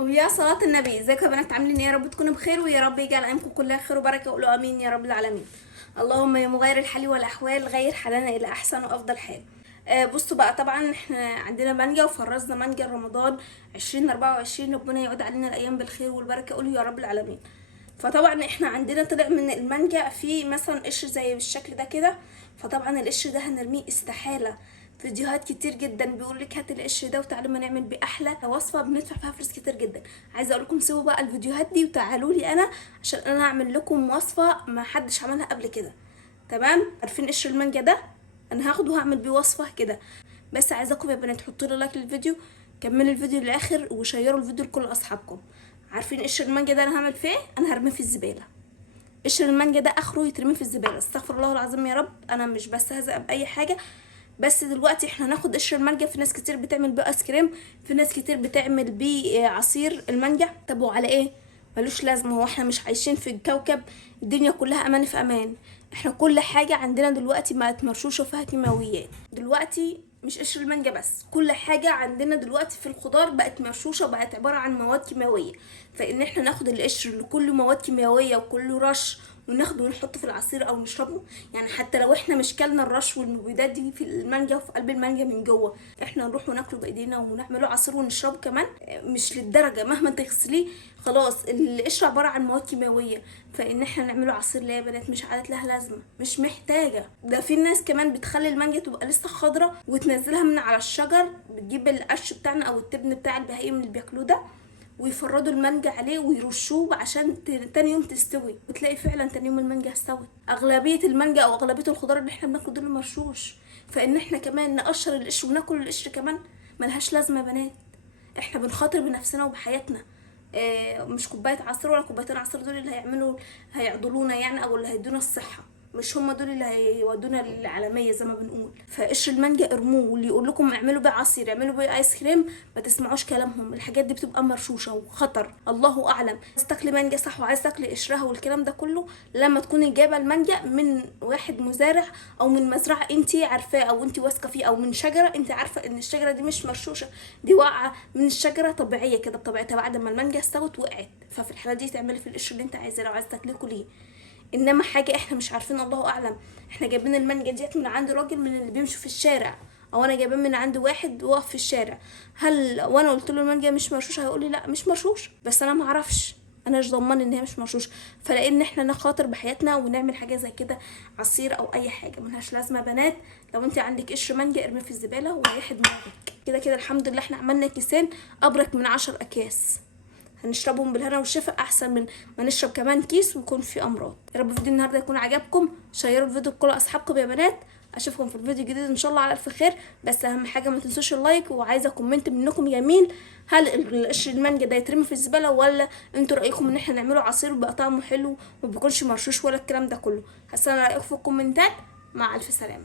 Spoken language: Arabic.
ويا صلاة النبي، ازيكم يا بنات؟ عاملين ايه؟ يا رب تكونوا بخير، ويا رب يجعل ايامكم كلها خير وبركه. قولوا امين يا رب العالمين. اللهم يا مغير الحال والاحوال غير حالنا الى احسن وافضل حال. بصوا بقى، طبعا احنا عندنا مانجا وفرزنا مانجا رمضان 2024. ربنا يعود علينا الايام بالخير والبركه، قولوا يا رب العالمين. فطبعا احنا عندنا طلع من المانجا في مثلا قشر زي بالشكل ده كده، فطبعا القشر ده هنرميه استحاله. فيديوهات كتير جدا بيقول لك هات القشر ده وتعالوا ما نعمل بيه احلى وصفه بندفع فيها فلوس كتير جدا. عايزه اقول لكم سيبوا بقى الفيديوهات دي وتعالوا لي انا، عشان انا اعمل لكم وصفه ما حدش عملها قبل كده. تمام؟ عارفين قشر المانجا ده؟ انا هاخده وهعمل بيه وصفه كده. بس عايزاكم يا بنات تحطوا لي لايك للفيديو، كملوا الفيديو للاخر وشيروا الفيديو لكل اصحابكم. عارفين قشر المانجا ده انا هعمل فيه؟ انا هرميه في الزباله. قشر المانجا ده اخره يترمي في الزباله. استغفر الله العظيم يا رب، انا مش بستهزأ باي حاجه. بس دلوقتي احنا هناخد قشر المانجا. في ناس كتير بتعمل بيه ايس كريم، في ناس كتير بتعمل بيه عصير المانجا. طب وعلى ايه؟ ملوش لازمه. هو احنا مش عايشين في الكوكب الدنيا كلها امان في امان؟ احنا كل حاجه عندنا دلوقتي بقت مرشوشه وفيها كيماويات. دلوقتي مش قشر المانجا بس، كل حاجه عندنا دلوقتي في الخضار بقت مرشوشه وبقت عباره عن مواد كيماويه. فان احنا ناخد القشر اللي كله مواد كيماويه وكله رش وناخده ونحطه في العصير او نشربه، يعني حتى لو احنا مش كلنا الرش والمبيدات دي في المانجا وفي قلب المانجا من جوه، احنا نروح وناكله بايدينا ونعمله عصير ونشربه كمان؟ مش للدرجه. مهما تغسليه خلاص القشر عباره عن مواد كيماويه. فان احنا نعمله عصير ليه يا بنات؟ مش عادت لها لازمه، مش محتاجه. ده في ناس كمان بتخلي المانجا تبقى لسه خضره وتنزلها من على الشجر، بتجيب القش بتاعنا او التبن بتاع البهايم اللي بياكلوه ده ويفردوا المانجا عليه ويرشوه عشان تاني يوم تستوي، وتلاقي فعلا تاني يوم المانجا استوت. اغلبيه المانجا او اغلبيه الخضار اللي احنا بناكله دول مرشوش. فان احنا كمان نقشر القشر وناكل القشر كمان ملهاش لازمه يا بنات. احنا بنخاطر بنفسنا وبحياتنا. مش كوبايه عصير ولا كوبايتين عصير دول اللي هيعضلونا يعني، او اللي هيدونا الصحه. مش هم دول اللي هيودونا للعالميه زي ما بنقول. فقشر المانجا ارموه، واللي يقول لكم اعملوا بيه عصير اعملوا بيه ايس كريم ما تسمعوش كلامهم. الحاجات دي بتبقى مرشوشه وخطر، الله اعلم. عايز تاكلي مانجا صح وعايز تاكلي قشرها والكلام ده كله، لما تكوني جايبه المانجا من واحد مزارع او من مزرعه انت عارفاه او انت واثقه فيه، او من شجره انت عارفه ان الشجره دي مش مرشوشه، دي واقعه من الشجره طبيعيه كده بطبيعتها بعد ما المانجا استوت وقعت. ففي الحاله دي تعملي في القشر اللي انت عايزاه لو عايز تاكليه كليه. انما حاجه احنا مش عارفين، الله اعلم. احنا جايبين المانجا ديت من عند راجل من اللي بيمشوا في الشارع، او انا جايبين من عند واحد واقف في الشارع. هل وانا قلت له المانجا مش مرشوشه هيقول لي لا مش مرشوش؟ بس انا ما اعرفش، انا مش ضمان ان هي مش مرشوشه. فلان احنا نخاطر بحياتنا ونعمل حاجه زي كده عصير او اي حاجه ملهاش لازمه. بنات لو انت عندك قشر مانجا ارميه في الزباله وريحي دماغك. كده كده الحمد لله احنا عملنا كيسين ابرك من 10 اكياس، هنشربهم بالهنا والشفا احسن من ما نشرب كمان كيس ويكون في امراض. يا رب فيديو النهارده يكون عجبكم، شيروا الفيديو لكل اصحابكم يا بنات. اشوفكم في الفيديو الجديد ان شاء الله على الف خير. بس اهم حاجه ما تنسوش اللايك، وعايزه كومنت منكم جميل. هل القشر المانجا ده يترمي في الزباله، ولا انتوا رايكم ان احنا نعمله عصير ويبقى طعمه حلو وما بيكونش مرشوش ولا الكلام ده كله؟ هستنى رايكم في الكومنتات. مع الف سلامه.